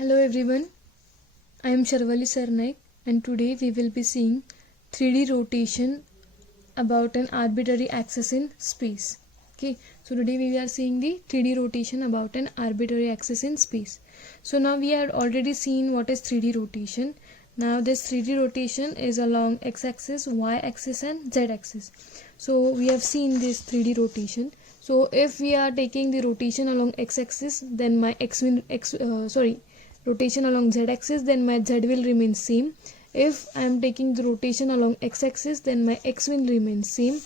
Hello everyone, I am Sharvali Sarnaik and today we will be seeing 3D rotation about an arbitrary axis in space. Okay, so today we are seeing the 3D rotation about an arbitrary axis in space. So now we had already seen what is 3D rotation. Now this 3D rotation is along x-axis, y-axis and z-axis. So we have seen this 3D rotation. So if we are taking the rotation along x-axis, then my rotation along z-axis, then my z will remain same. If I am taking the rotation along x-axis, then my x will remain same,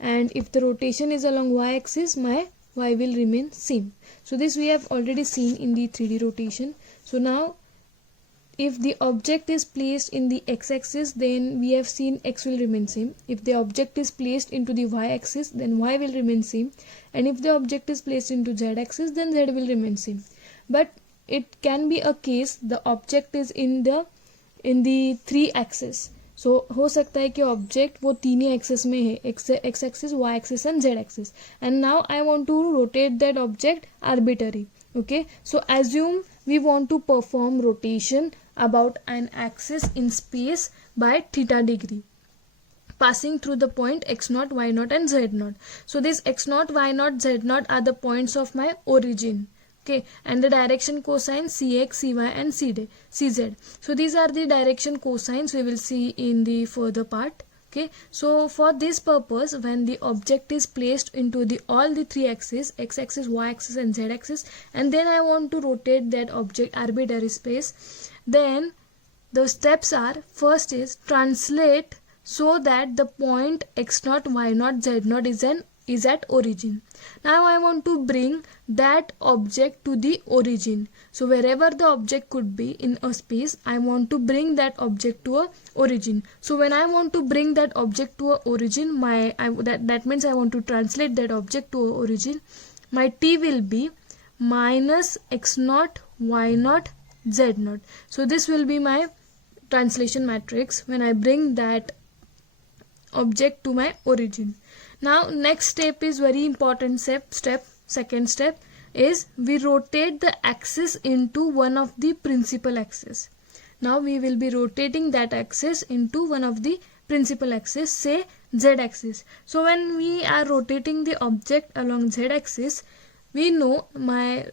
and if the rotation is along y-axis, my y will remain same. So this we have already seen in the 3D rotation. So now if the object is placed in the x-axis, then we have seen x will remain same. If the object is placed into the y-axis, then y will remain same, and if the object is placed into z-axis, then z will remain same. But it can be a case the object is in the 3 axis. So हो सकता है कि object वो तीन ही axis में है, x axis, y axis and z axis, and now I want to rotate that object arbitrary. Okay, so assume we want to perform rotation about an axis in space by theta degree, passing through the point x0, y0 and z0. So this x0, y0, z0 are the points of my origin. Okay, and the direction cosine cx, cy and cz. So these are the direction cosines we will see in the further part. Okay, so for this purpose, when the object is placed into all the 3 axes, x axis, y axis and z axis, and then I want to rotate that object arbitrary space, then the steps are: first is translate so that the point x0, y0, z0 is at origin. Now I want to bring that object to the origin. So wherever the object could be in a space, I want to bring that object to a origin. So when I want to bring that object to a origin, that means I want to translate that object to a origin. My t will be minus x0, y0, z0. So this will be my translation matrix when I bring that object to my origin. Now next step is very important step. Second step is we rotate the axis into one of the principal axis. Now we will be rotating that axis into one of the principal axis, say z axis. So when we are rotating the object along z axis, we know my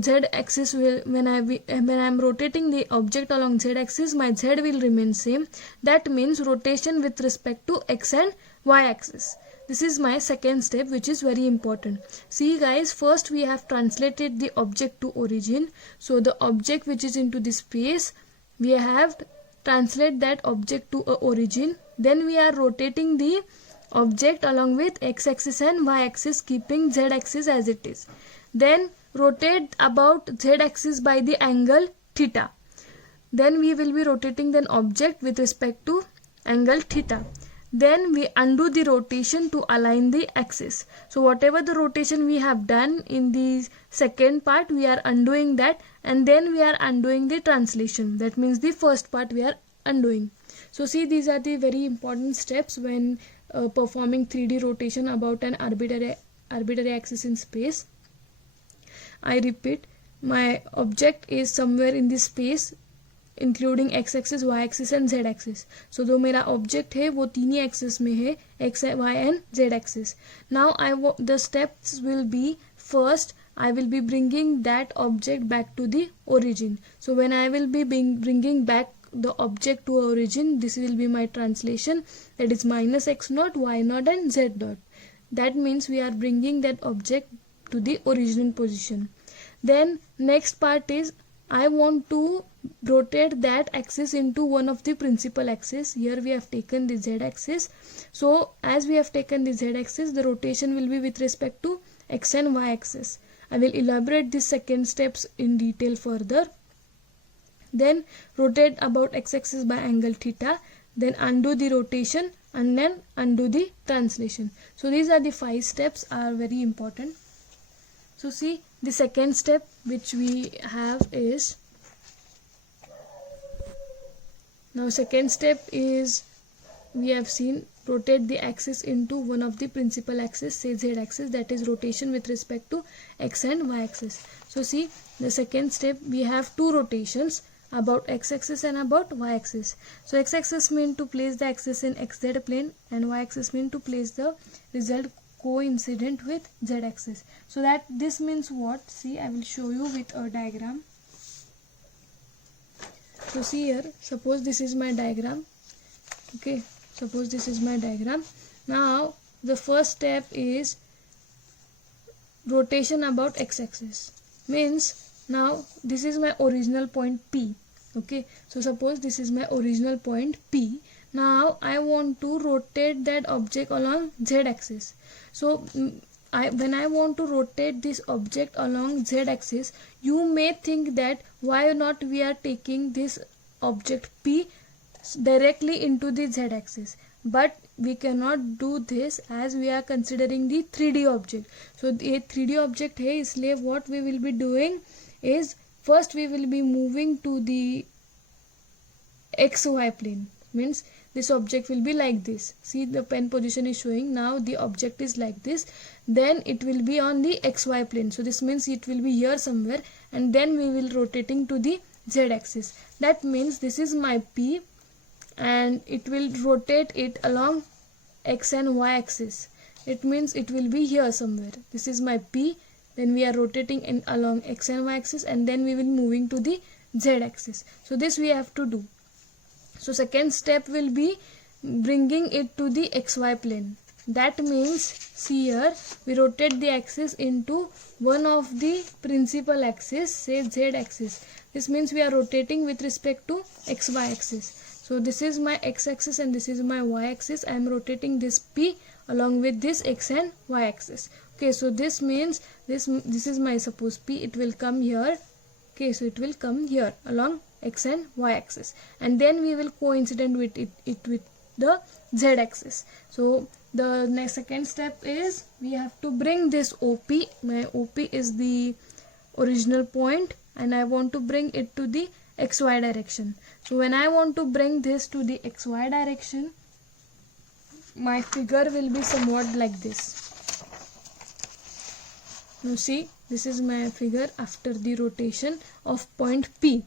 z axis will, when I am rotating the object along z axis, my z will remain same. That means rotation with respect to x and y axis. This is my second step, which is very important. See guys, first we have translated the object to origin. So the object which is into the space, we have translate that object to a origin. Then we are rotating the object along with x axis and y axis, keeping z axis as it is. Then rotate about z axis by the angle theta. Then we will be rotating the object with respect to angle theta. Then we undo the rotation to align the axis. So whatever the rotation we have done in the second part, we are undoing that, and then we are undoing the translation. That means the first part we are undoing. So see, these are the very important steps when performing 3D rotation about an arbitrary axis in space. I repeat, my object is somewhere in this space including X axis, Y axis and Z axis. So जो मेरा object है वो तीन ही axis में है, X, Y and Z axis. Now the steps will be: first I will be bringing that object back to the origin. So when I will be bringing back the object to origin, this will be my translation, that is minus x0, y0 and z0. That means we are bringing that object to the original position. Then next part is I want to rotate that axis into one of the principal axis. Here we have taken the z axis. So as we have taken the z axis, the rotation will be with respect to x and y axis. I will elaborate the second steps in detail further. Then rotate about x axis by angle theta. Then undo the rotation and then undo the translation. So these are the 5 steps, are very important. So see, the second step which we have is, now second step is, we have seen rotate the axis into one of the principal axis, say z axis, that is rotation with respect to x and y axis. So see, the second step, we have two rotations, about x axis and about y axis. So x axis mean to place the axis in xz plane, and y axis mean to place the result coincident with z axis. So that this means what? See, I will show you with a diagram. So see here, suppose this is my diagram. Okay, suppose this is my diagram. Now the first step is rotation about x axis, means now this is my original point P. Okay, so suppose this is my original point P. Now I want to rotate that object along z axis. So when I want to rotate this object along z axis, you may think that why not we are taking this object P directly into the z axis, but we cannot do this as we are considering the 3D object. So the 3D object है, इसलिए what we will be doing is, first we will be moving to the xy plane, means this object will be like this. See, the pen position is showing, now the object is like this, then it will be on the xy plane. So this means it will be here somewhere, and then we will rotating to the z axis. That means this is my P, and it will rotate it along x and y axis. It means it will be here somewhere. This is my P, then we are rotating in along x and y axis, and then we will moving to the z axis. So this we have to do. So second step will be bringing it to the xy plane. That means, see here, we rotate the axis into one of the principal axis, say z axis. This means we are rotating with respect to xy axis. So this is my x axis and this is my y axis. I am rotating this P along with this x and y axis. Okay, so this means this is my, suppose P, it will come here. Okay, so it will come here along x and y axis, and then we will coincident with it with the z axis. So the next second step is we have to bring this OP. My OP is the original point, and I want to bring it to the xy direction. So when I want to bring this to the xy direction, my figure will be somewhat like this. Now see, this is my figure after the rotation of point P.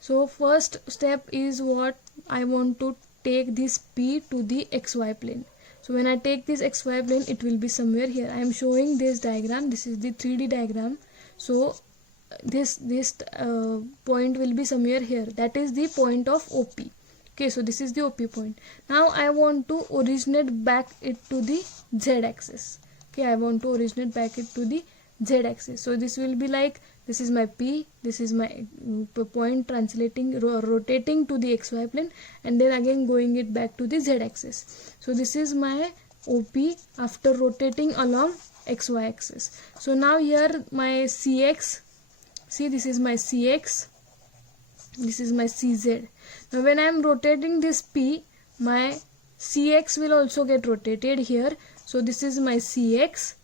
So first step is what? I want to take this P to the xy plane. So when I take this xy plane, it will be somewhere here. I am showing this diagram. This is the 3D diagram. So this point will be somewhere here. That is the point of OP. Okay, so this is the OP point. Now I want to originate back it to the z axis. Okay, I want to originate back it to the z axis. So this will be like, this is my P, this is my point translating, rotating to the xy plane, and then again going it back to the z axis. So this is my OP after rotating along xy axis. So now here my CX, see, this is my CX, this is my CZ. Now when I am rotating this P, my CX will also get rotated here. So this is my CX,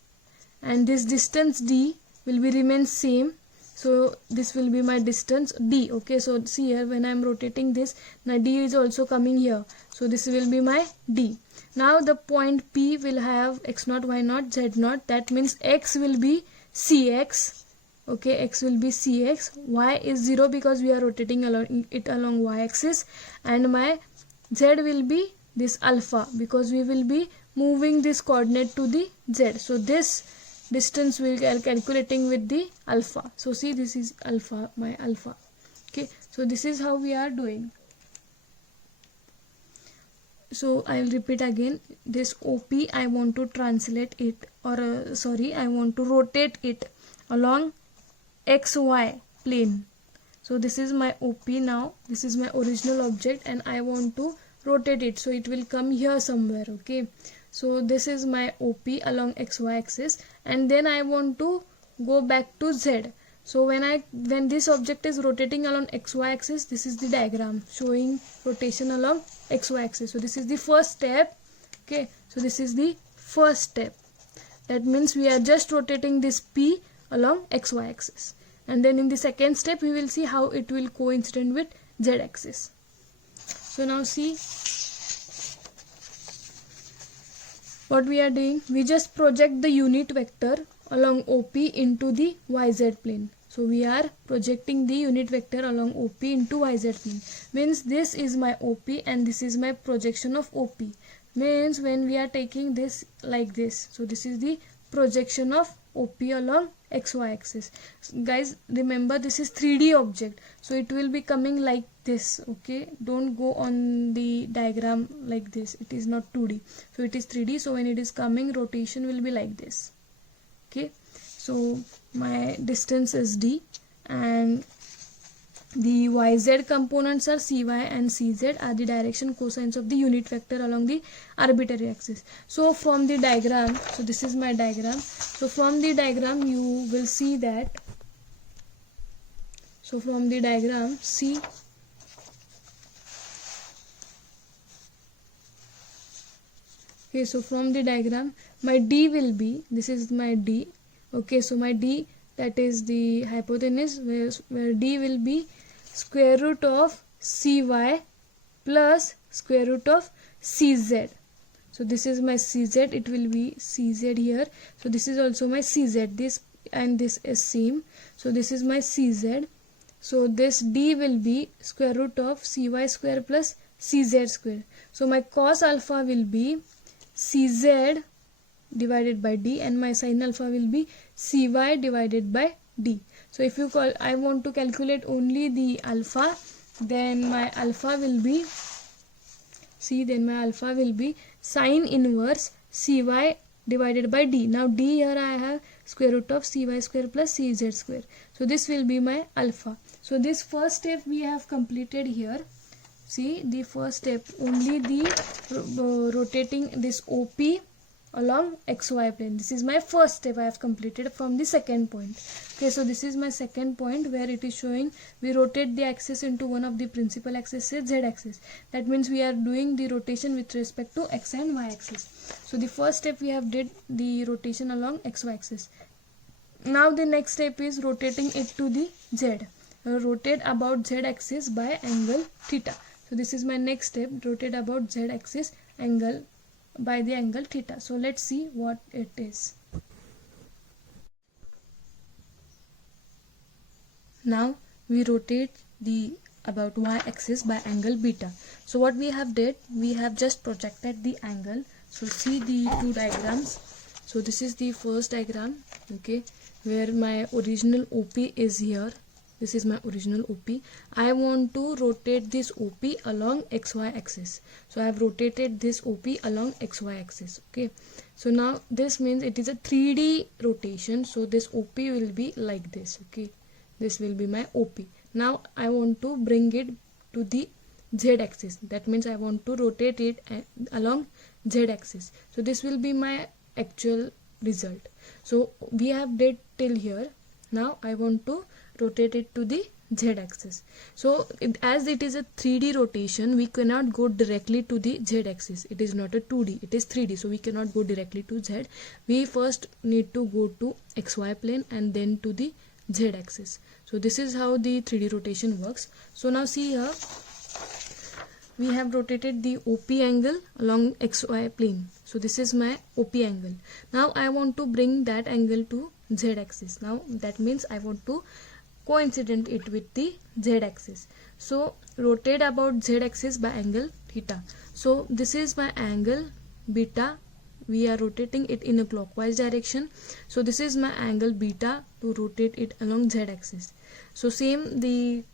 and this distance D will be remain same. So this will be my distance D. Okay, so see here, when I am rotating this, now D is also coming here. So this will be my D. Now the point P will have x0, y0, z0. That means x will be CX. Okay, x will be CX. Y is 0 because we are rotating along y axis. And my z will be this alpha because we will be moving this coordinate to the z. So this distance we are calculating with the alpha. So see, this is alpha, my alpha. Okay, so this is how we are doing. So I will repeat again. This OP, I want to translate it, or I want to rotate it along xy plane. So this is my OP now. This is my original object, and I want to rotate it. So it will come here somewhere. Okay. So this is my OP along xy axis, and then I want to go back to z. So when this object is rotating along xy axis, this is the diagram showing rotation along xy axis. So this is the first step. Okay, so this is the first step. That means we are just rotating this P along xy axis, and then in the second step we will see how it will coincident with z axis. So now see, what we are doing, we just project the unit vector along OP into the YZ plane. So we are projecting the unit vector along OP into YZ plane. Means this is my OP and this is my projection of OP. Means when we are taking this like this, so this is the projection of OP along XY axis. Guys, remember this is 3D object, so it will be coming like this. Okay, don't go on the diagram like this, it is not 2D, so it is 3D. So when it is coming, rotation will be like this. Okay, so my distance is D and the YZ components are CY and CZ are the direction cosines of the unit vector along the arbitrary axis. So from the diagram, so this is my diagram. So from the diagram you will see that, so from the diagram see, okay, so from the diagram my D will be, this is my D. Okay, so my D, that is the hypotenuse, where D will be square root of CY plus square root of CZ. So this is my CZ, it will be CZ here. So this is also my CZ, this and this is same. So this is my CZ. So this D will be square root of CY square plus CZ square. So my cos alpha will be CZ divided by D and my sin alpha will be CY divided by D. So if you call, I want to calculate only the alpha, then my alpha will be, see, then my alpha will be sin inverse CY divided by D. Now D here I have square root of CY square plus CZ square. So this will be my alpha. So this first step we have completed here. See, the first step, only the rotating this OP along XY plane. This is my first step I have completed from the second point. Okay, so this is my second point where it is showing we rotate the axis into one of the principal axis, say Z axis. That means we are doing the rotation with respect to X and Y axis. So the first step we have did the rotation along XY axis. Now the next step is rotating it to the Z. Rotate about Z axis by angle theta. So this is my next step, rotate about Z axis angle by the angle theta. So let's see what it is. Now we rotate the about Y axis by angle beta. So what we have did, we have just projected the angle. So see the two diagrams. So this is the first diagram, okay, where my original OP is here. This is my original OP. I want to rotate this OP along XY axis. So I have rotated this OP along XY axis. Okay. So now this means it is a 3D rotation. So this OP will be like this. Okay. This will be my OP. Now I want to bring it to the Z axis. That means I want to rotate it along Z axis. So this will be my actual result. So we have did till here. Now I want to rotate it to the Z axis. So as it is a 3D rotation, we cannot go directly to the Z axis. It is not a 2D, it is 3D. So we cannot go directly to Z. We first need to go to XY plane and then to the Z axis. So this is how the 3D rotation works. So now see here, we have rotated the OP angle along XY plane. So this is my OP angle. Now I want to bring that angle to Z axis. Now that means I want to coincident it with the Z axis. So rotate about Z axis by angle theta. So this is my angle beta. We are rotating it in a clockwise direction. So this is my angle beta to rotate it along Z axis. So same the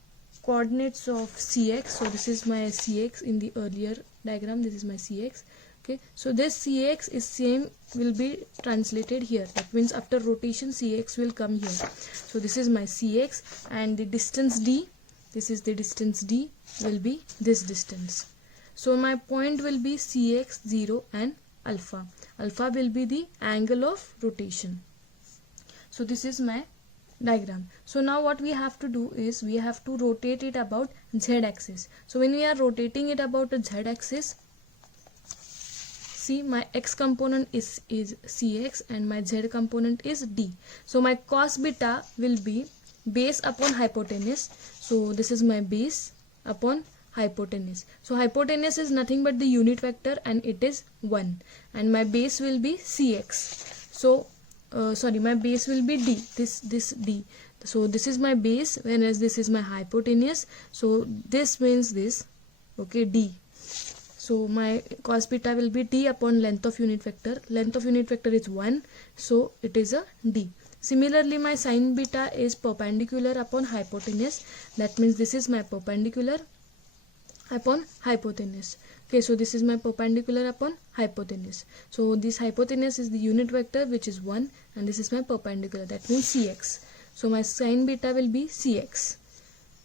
coordinates of CX. So this is my CX in the earlier diagram. This is my CX. Okay, so this CX is same will be translated here. That means after rotation CX will come here. So this is my CX and the distance D, this is the distance D, will be this distance. So my point will be CX 0 and alpha. Alpha will be the angle of rotation. So this is my diagram. So now what we have to do is we have to rotate it about Z axis. So when we are rotating it about a Z axis, see my X component is CX and my Z component is D. So my cos beta will be base upon hypotenuse. So this is my base upon hypotenuse. So hypotenuse is nothing but the unit vector and it is 1, and my base will be Cx. So my base will be d, this d. So this is my base, whereas this is my hypotenuse. So this means this, okay, d. So my cos beta will be d upon length of unit vector. Length of unit vector is 1, so it is a d. Similarly, my sin beta is perpendicular upon hypotenuse. That means this is my perpendicular upon hypotenuse. Okay, so this is my perpendicular upon hypotenuse. So this hypotenuse is the unit vector, which is 1, and this is my perpendicular, that means Cx. So my sin beta will be Cx.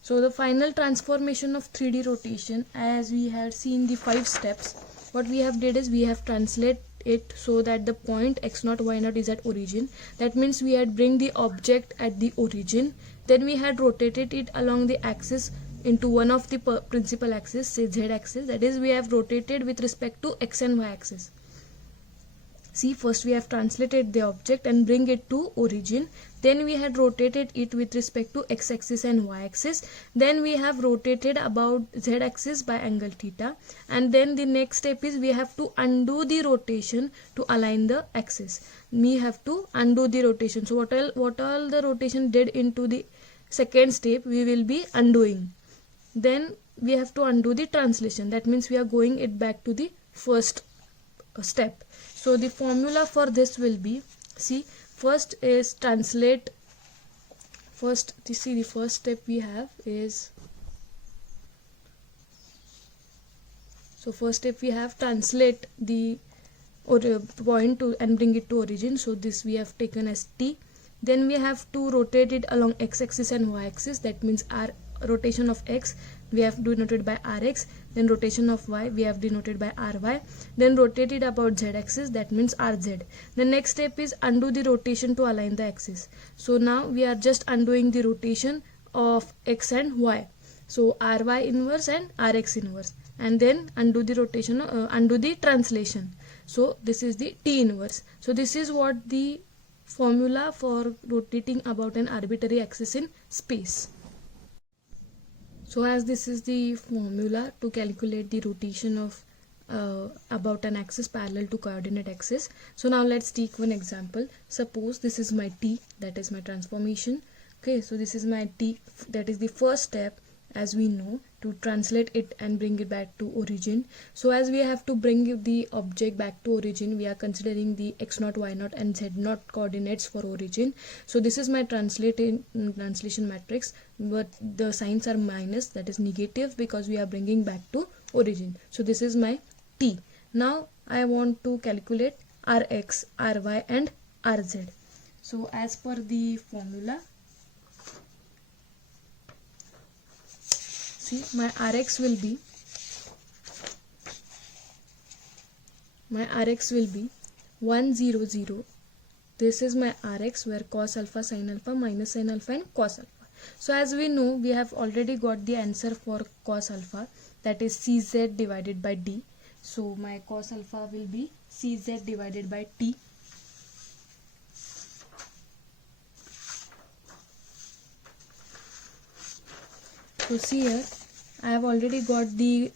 So the final transformation of 3D rotation, as we had seen the 5 steps, what we have did is we have translate it so that the point x0 y0 is at origin. That means we had bring the object at the origin, then we had rotated it along the axis into one of the principal axis, say z axis, that is we have rotated with respect to x and y axis. See, first we have translated the object and bring it to origin, then we had rotated it with respect to x axis and y axis, then we have rotated about z axis by angle theta, and then the next step is we have to undo the rotation to align the axis. We have to undo the rotation. So what all the rotation did into the second step we will be undoing. Then we have to undo the translation, that means we are going it back to the first step. So the formula for this will be, see, first is translate, first the first step we have is, so first step we have translate the point to and bring it to origin. So this we have taken as t. Then we have to rotate it along x axis and y axis, that means our rotation of x we have denoted by rx, then rotation of y we have denoted by ry, then rotate it about z axis, that means rz. The next step is undo the rotation to align the axis. So now we are just undoing the rotation of x and y, so ry inverse and rx inverse, and then undo the rotation, undo the translation. So this is the t inverse. So this is what the formula for rotating about an arbitrary axis in space. So as this is the formula to calculate the rotation of about an axis parallel to coordinate axis. So now let's take one example. Suppose this is my t, that is my transformation. Okay, so this is my t, that is the first step, as we know, to translate it and bring it back to origin. So as we have to bring the object back to origin, we are considering the x0, y0 and z0 coordinates for origin. So this is my translation matrix, but the signs are minus, that is negative, because we are bringing back to origin. So this is my t. Now I want to calculate rx, ry and rz. So as per the formula, see, my rx will be 1 0 0. This is my rx, where cos alpha, sin alpha, minus sin alpha and cos alpha. So as we know, we have already got the answer for cos alpha, that is cz divided by d. So my cos alpha will be cz divided by t. So see here, I have already got the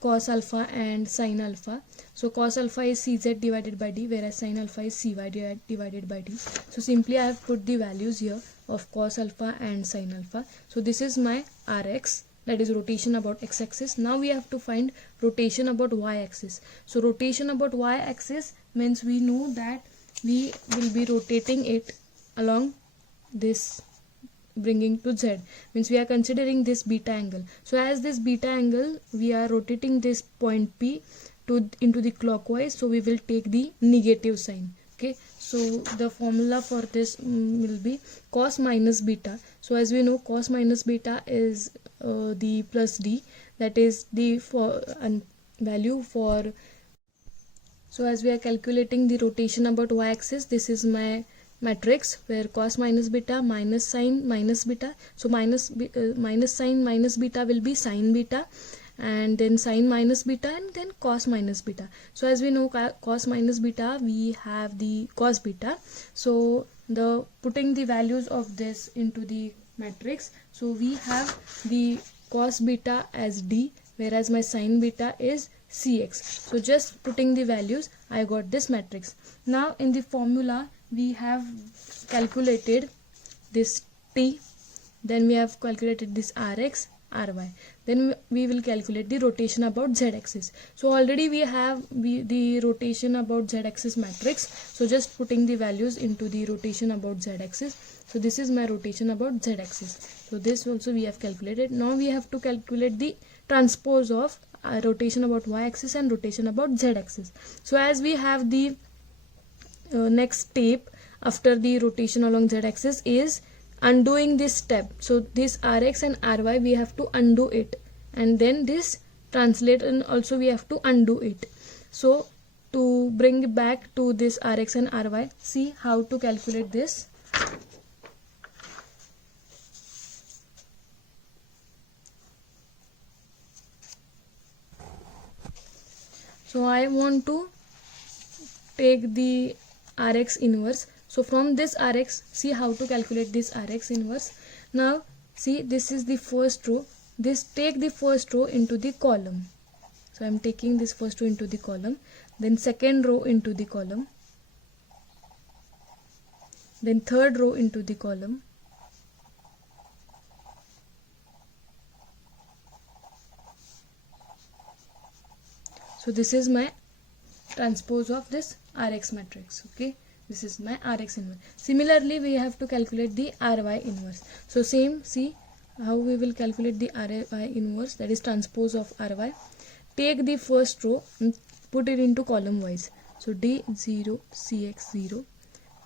cos alpha and sin alpha. So cos alpha is cz divided by d, whereas sin alpha is cy divided by d. So simply I have put the values here of cos alpha and sin alpha. So this is my rx, that is rotation about x-axis. Now we have to find rotation about y-axis. So rotation about y-axis means we know that we will be rotating it along this, bringing to z, means we are considering this beta angle. So as this beta angle, we are rotating this point P into the clockwise, so we will take the negative sign. Okay, so the formula for this will be cos minus beta. So as we know, cos minus beta is the plus d, that is the value for. So as we are calculating the rotation about y-axis, this is my matrix, where cos minus beta minus sin minus beta. So minus sin minus beta will be sin beta, and then sin minus beta, and then cos minus beta. So as we know, cos minus beta, we have the cos beta. So the putting the values of this into the matrix, so we have the cos beta as D, whereas my sin beta is Cx. So just putting the values, I got this matrix. Now in the formula we have calculated this T, then we have calculated this Rx, Ry, then we will calculate the rotation about z-axis. So already we have the rotation about z-axis matrix, so just putting the values into the rotation about z-axis. So this is my rotation about z-axis. So this also we have calculated. Now we have to calculate the transpose of rotation about y-axis and rotation about z-axis. So as we have the next step after the rotation along z-axis is undoing this step. So this Rx and Ry we have to undo it, and then this translate and also we have to undo it. So to bring back to this Rx and Ry, see how to calculate this. So I want to take the Rx inverse. So from this Rx, see how to calculate this Rx inverse. Now see, this is the first row. Take the first row into the column. So I am taking this first row into the column, then second row into the column, then third row into the column, so this is my transpose of this Rx matrix. Okay, this is my Rx inverse. Similarly, we have to calculate the Ry inverse. So same, see how we will calculate the Ry inverse, that is transpose of Ry. Take the first row and put it into column wise. So D0, Cx0,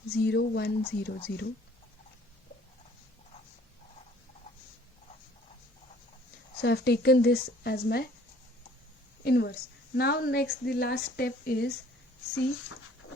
0, 1, 0, 0. So I have taken this as my inverse. Now next, the last step is, see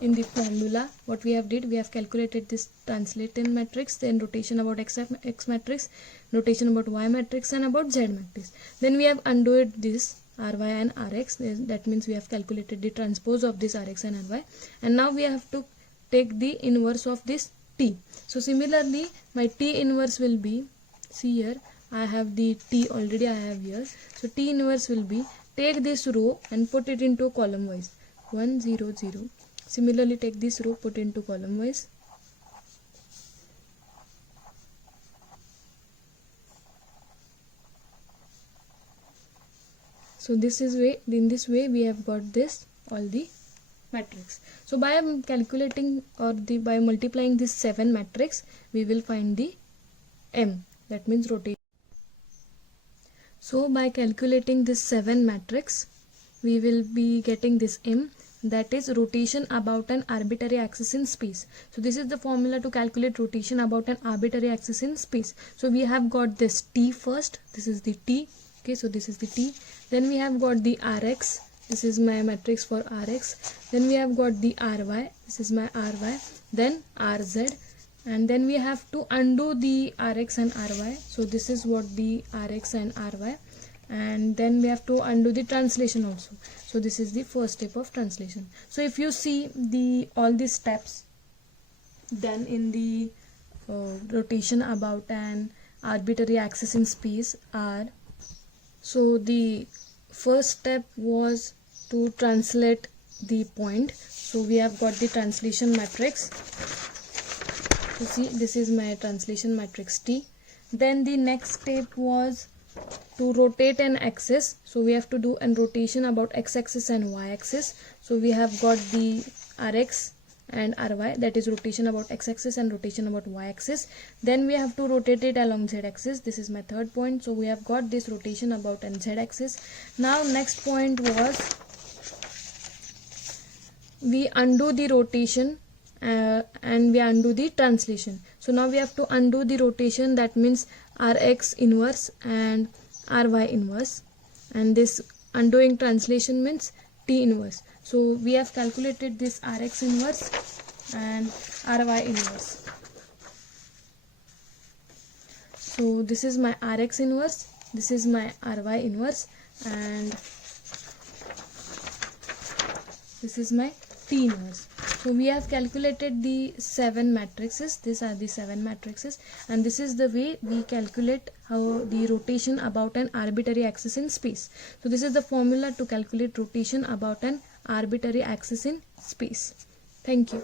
in the formula what we have did, we have calculated this translated matrix, then rotation about x matrix, rotation about y matrix, and about z matrix. Then we have undone this Ry and Rx, that means we have calculated the transpose of this Rx and Ry, and now we have to take the inverse of this T. So similarly my T inverse will be, see here I have the T already I have here. So T inverse will be, take this row and put it into column wise, 1, 0, 0. Similarly take this row, put into column wise. So this is way, in this way we have got this all the matrix. So by calculating or by multiplying this 7 matrix, we will find the M, that means rotation. So by calculating this 7 matrix, we will be getting this M, that is rotation about an arbitrary axis in space. So this is the formula to calculate rotation about an arbitrary axis in space. So we have got this T first, this is the T. Okay, so this is the T. Then we have got the Rx, this is my matrix for Rx. Then we have got the Ry, this is my Ry. Then Rz, and then we have to undo the Rx and Ry. So this is what the Rx and Ry. And then we have to undo the translation also. So this is the first step of translation. So if you see all these steps done in the rotation about an arbitrary axis in space are, so the first step was to translate the point. So we have got the translation matrix. So see, this is my translation matrix T. Then the next step was to rotate an axis. So we have to do a rotation about x-axis and y-axis. So we have got the Rx and Ry, that is rotation about x-axis and rotation about y-axis. Then we have to rotate it along z-axis. This is my third point. So we have got this rotation about an z-axis. Now next point was we undo the rotation and we undo the translation. So now we have to undo the rotation, that means Rx inverse and Ry inverse, and this undoing translation means T inverse. So we have calculated this Rx inverse and Ry inverse. So this is my Rx inverse, this is my Ry inverse, and this is my T inverse. So we have calculated the 7 matrices. These are the 7 matrices, and this is the way we calculate how the rotation about an arbitrary axis in space. So this is the formula to calculate rotation about an arbitrary axis in space. Thank you.